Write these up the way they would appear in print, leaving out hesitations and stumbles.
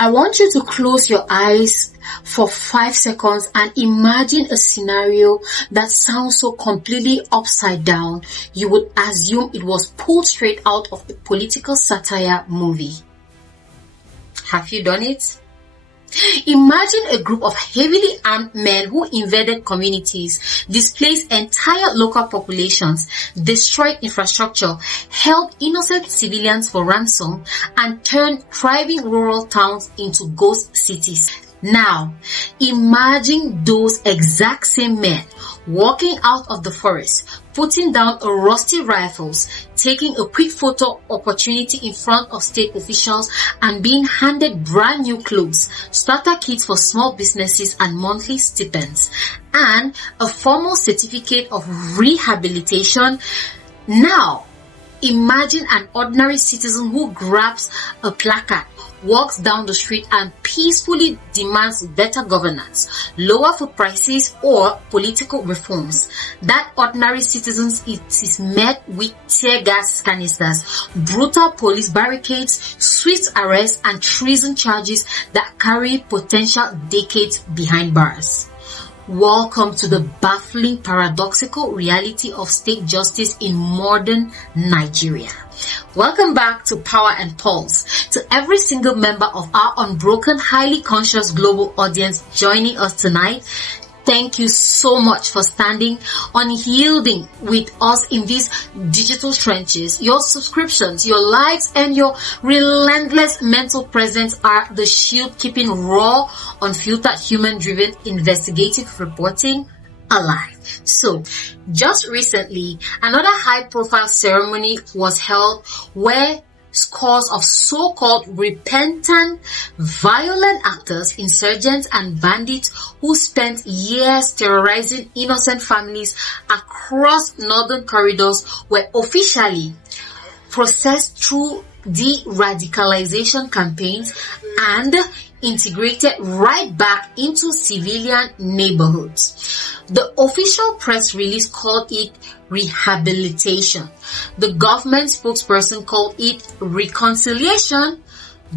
I want you to close your eyes for 5 seconds and imagine a scenario that sounds so completely upside down, you would assume it was pulled straight out of a political satire movie. Have you done it? Imagine a group of heavily armed men who invaded communities, displaced entire local populations, destroyed infrastructure, held innocent civilians for ransom, and turned thriving rural towns into ghost cities. Now, imagine those exact same men walking out of the forest, putting down a rusty rifles, taking a quick photo opportunity in front of state officials, and being handed brand new clothes, starter kits for small businesses and monthly stipends, and a formal certificate of rehabilitation. Now, imagine an ordinary citizen who grabs a placard, walks down the street and peacefully demands better governance, lower food prices, or political reforms. That ordinary citizen is met with tear gas canisters, brutal police barricades, swift arrests, and treason charges that carry potential decades behind bars. Welcome to the baffling, paradoxical reality of state justice in modern Nigeria. Welcome back to Power and Pulse. To every single member of our unbroken, highly conscious global audience joining us tonight, thank you so much for standing unyielding with us in these digital trenches. Your subscriptions, your likes, and your relentless mental presence are the shield keeping raw, unfiltered, human-driven investigative reporting alive. So, just recently, another high-profile ceremony was held where scores of so-called repentant, violent actors, insurgents, and bandits who spent years terrorizing innocent families across northern corridors were officially processed through deradicalization campaigns and integrated right back into civilian neighborhoods. The official press release called it rehabilitation. The government spokesperson called it reconciliation,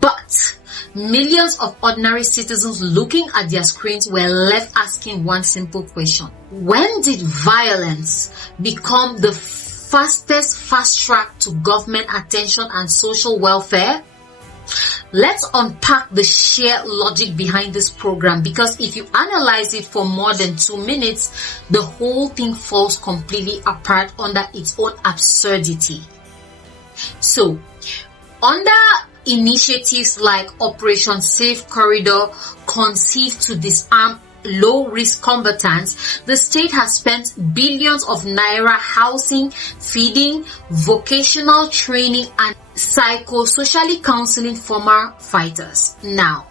but millions of ordinary citizens looking at their screens were left asking one simple question. When did violence become the fastest fast track to government attention and social welfare? Let's unpack the sheer logic behind this program, because if you analyze it for more than 2 minutes, the whole thing falls completely apart under its own absurdity. So, under initiatives like Operation Safe Corridor, conceived to disarm low-risk combatants, the state has spent billions of naira housing, feeding, vocational training, and psychosocially counseling former fighters. Now,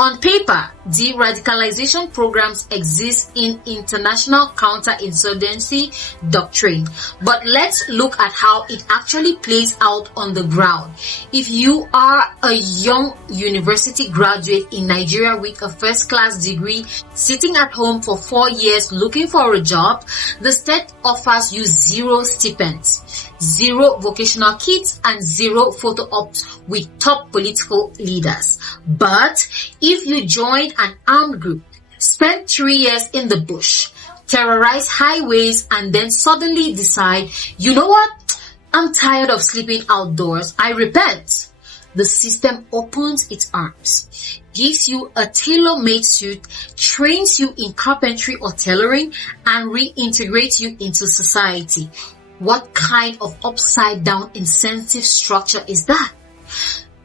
on paper, de-radicalization programs exist in international counter-insurgency doctrine, but let's look at how it actually plays out on the ground. If you are a young university graduate in Nigeria with a first-class degree, sitting at home for 4 years looking for a job, the state offers you 0 stipends, 0 vocational kits, and 0 photo ops with top political leaders. But if you join an armed group, spend 3 years in the bush, terrorize highways, and then suddenly decide, you know what? I'm tired of sleeping outdoors. I repent. The system opens its arms, gives you a tailor-made suit, trains you in carpentry or tailoring, and reintegrates you into society. What kind of upside-down incentive structure is that?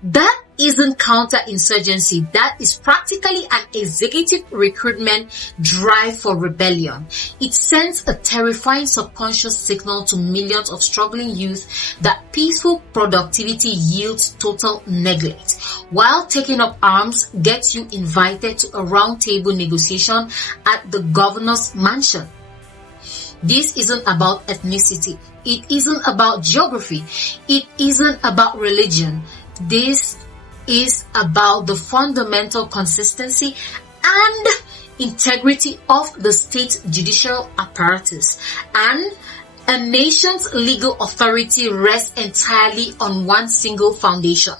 That isn't counterinsurgency. That is practically an executive recruitment drive for rebellion. It sends a terrifying subconscious signal to millions of struggling youth that peaceful productivity yields total neglect, while taking up arms gets you invited to a round-table negotiation at the governor's mansion. This isn't about ethnicity. It isn't about geography. It isn't about religion. This is about the fundamental consistency and integrity of the state judicial apparatus and A nation's legal authority rests entirely on one single foundation: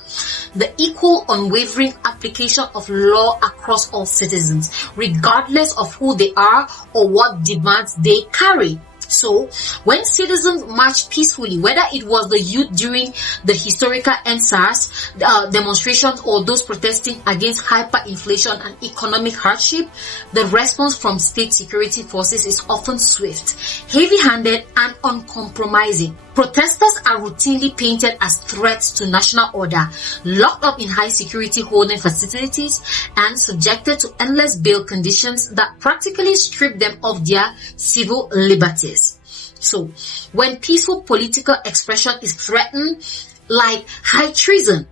the equal, unwavering application of law across all citizens, regardless of who they are or what demands they carry. So, when citizens marched peacefully, whether it was the youth during the historical EndSARS demonstrations or those protesting against hyperinflation and economic hardship, the response from state security forces is often swift, heavy-handed, and uncompromising. Protesters are routinely painted as threats to national order, locked up in high-security holding facilities, and subjected to endless bail conditions that practically strip them of their civil liberties. So, when peaceful political expression is threatened, like high treason,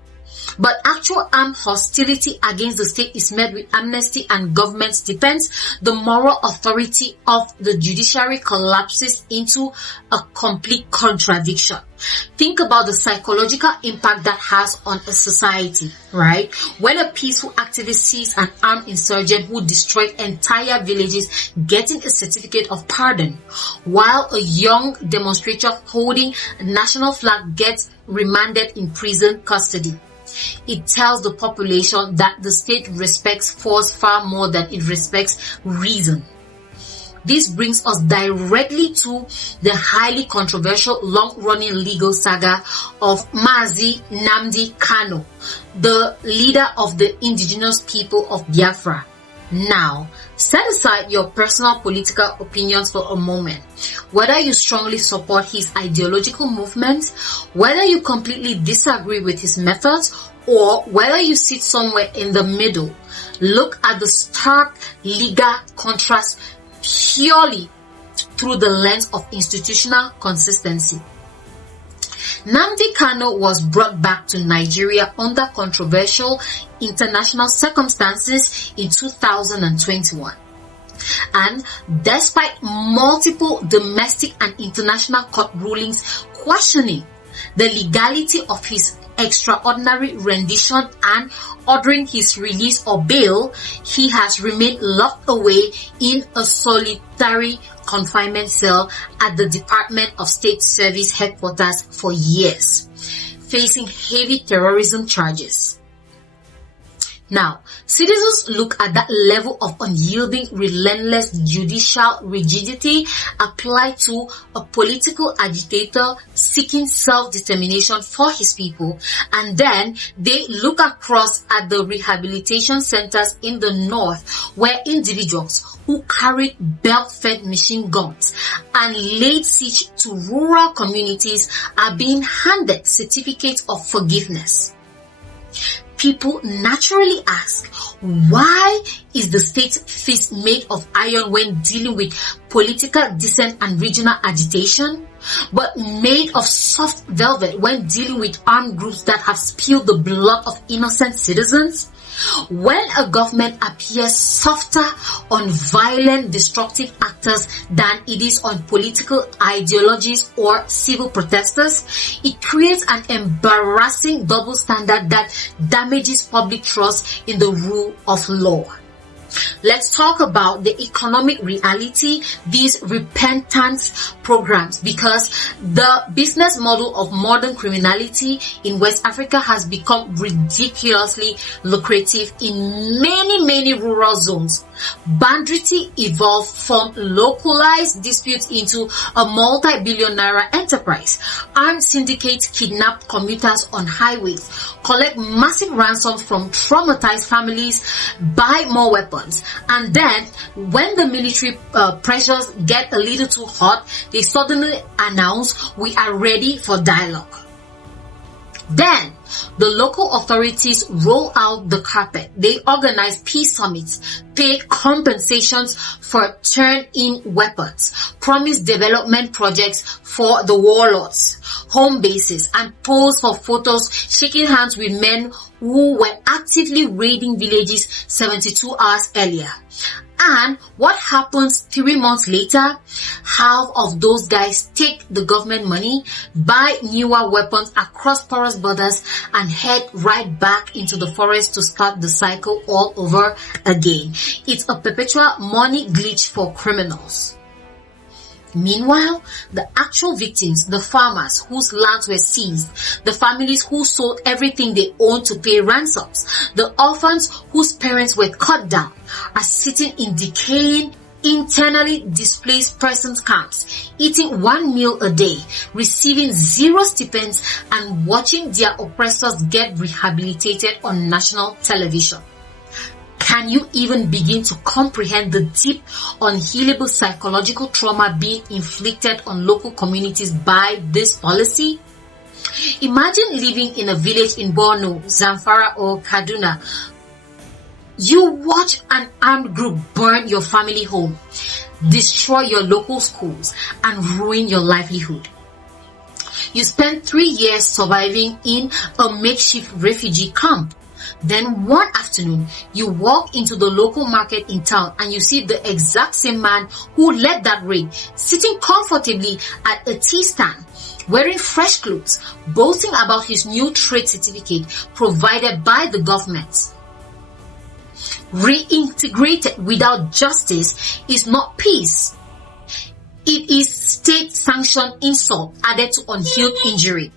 but actual armed hostility against the state is met with amnesty and government defense, the moral authority of the judiciary collapses into a complete contradiction. Think about the psychological impact that has on a society, right? When a peaceful activist sees an armed insurgent who destroyed entire villages getting a certificate of pardon, while a young demonstrator holding a national flag gets remanded in prison custody, it tells the population that the state respects force far more than it respects reason. This brings us directly to the highly controversial, long-running legal saga of Mazi Nnamdi Kanu, the leader of the indigenous people of Biafra. Now, set aside your personal political opinions for a moment. Whether you strongly support his ideological movements, whether you completely disagree with his methods, or whether you sit somewhere in the middle, look at the stark legal contrast purely through the lens of institutional consistency. Nnamdi Kanu was brought back to Nigeria under controversial international circumstances in 2021. And despite multiple domestic and international court rulings questioning the legality of his extraordinary rendition and ordering his release or bail, he has remained locked away in a solitary confinement cell at the Department of State Service headquarters for years, facing heavy terrorism charges. Now, citizens look at that level of unyielding, relentless judicial rigidity applied to a political agitator seeking self-determination for his people, and then they look across at the rehabilitation centers in the north where individuals who carried belt-fed machine guns and laid siege to rural communities are being handed certificates of forgiveness. People naturally ask, why is the state fist made of iron when dealing with political dissent and regional agitation, but made of soft velvet when dealing with armed groups that have spilled the blood of innocent citizens? When a government appears softer on violent, destructive actors than it is on political ideologies or civil protesters, it creates an embarrassing double standard that damages public trust in the rule of law. Let's talk about the economic reality, these repentance programs, because the business model of modern criminality in West Africa has become ridiculously lucrative in many rural zones. Banditti evolved from localized disputes into a multi-billion naira enterprise. Armed syndicates kidnap commuters on highways, collect massive ransoms from traumatized families, buy more weapons, and then when the military pressures get a little too hot, they suddenly announce, "We are ready for dialogue." Then, the local authorities roll out the carpet. They organize peace summits, pay compensations for turn-in weapons, promise development projects for the warlords, home bases, and pose for photos shaking hands with men who were actively raiding villages 72 hours earlier. And what happens 3 months later? Half of those guys take the government money, buy newer weapons across porous borders, and head right back into the forest to start the cycle all over again. It's a perpetual money glitch for criminals. Meanwhile, the actual victims, the farmers whose lands were seized, the families who sold everything they owned to pay ransoms, the orphans whose parents were cut down, are sitting in decaying, internally displaced persons camps, eating 1 meal a day, receiving 0 stipends, and watching their oppressors get rehabilitated on national television. Can you even begin to comprehend the deep, unhealable psychological trauma being inflicted on local communities by this policy? Imagine living in a village in Borno, Zamfara, or Kaduna. You watch an armed group burn your family home, destroy your local schools, and ruin your livelihood. You spend 3 years surviving in a makeshift refugee camp. Then one afternoon, you walk into the local market in town and you see the exact same man who led that raid sitting comfortably at a tea stand, wearing fresh clothes, boasting about his new trade certificate provided by the government. Reintegrated without justice is not peace. It is state-sanctioned insult added to unhealed injury.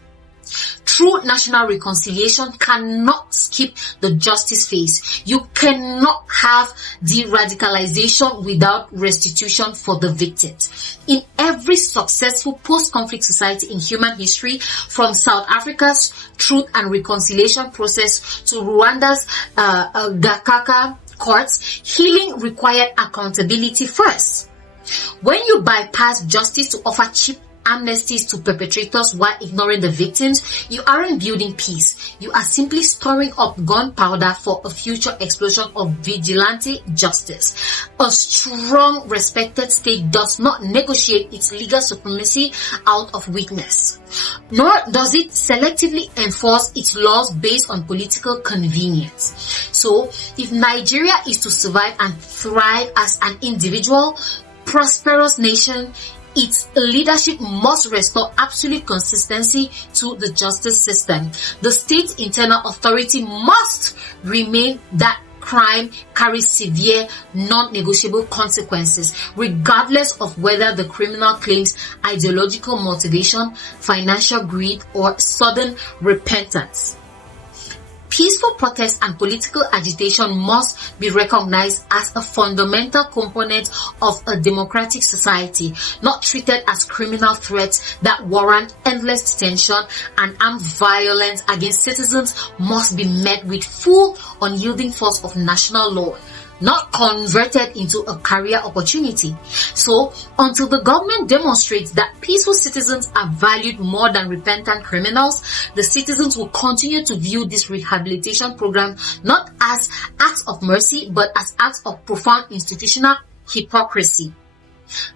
True national reconciliation cannot skip the justice phase. You cannot have deradicalization without restitution for the victims. In every successful post-conflict society in human history, from South Africa's truth and reconciliation process to Rwanda's Gakaka courts, healing required accountability first. When you bypass justice to offer cheap amnesties to perpetrators while ignoring the victims, you aren't building peace. You are simply storing up gunpowder for a future explosion of vigilante justice. A strong, respected state does not negotiate its legal supremacy out of weakness, nor does it selectively enforce its laws based on political convenience. So, if Nigeria is to survive and thrive as an individual, prosperous nation, its leadership must restore absolute consistency to the justice system. The state's internal authority must remain that crime carries severe, non-negotiable consequences, regardless of whether the criminal claims ideological motivation, financial greed, or sudden repentance. Peaceful protest and political agitation must be recognized as a fundamental component of a democratic society, not treated as criminal threats that warrant endless detention, and armed violence against citizens must be met with full, unyielding force of national law, not converted into a career opportunity. So, until the government demonstrates that peaceful citizens are valued more than repentant criminals, the citizens will continue to view this rehabilitation program not as acts of mercy, but as acts of profound institutional hypocrisy.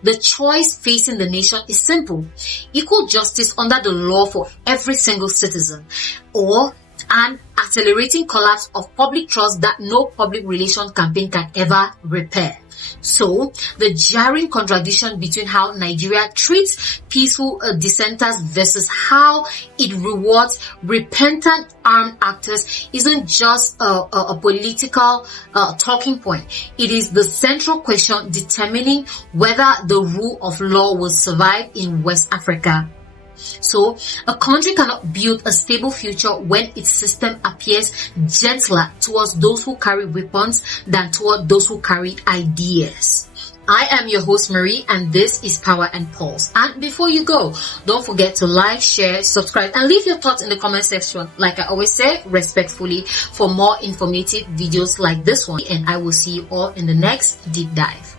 The choice facing the nation is simple: equal justice under the law for every single citizen, or an accelerating collapse of public trust that no public relations campaign can ever repair. So, the jarring contradiction between how Nigeria treats peaceful dissenters versus how it rewards repentant armed actors isn't just a political talking point. It is the central question determining whether the rule of law will survive in West Africa. So, a country cannot build a stable future when its system appears gentler towards those who carry weapons than toward those who carry ideas. I am your host Marie, and this is Power and Pulse. And before you go, don't forget to like, share, subscribe, and leave your thoughts in the comment section. Like I always say, respectfully, for more informative videos like this one. And I will see you all in the next deep dive.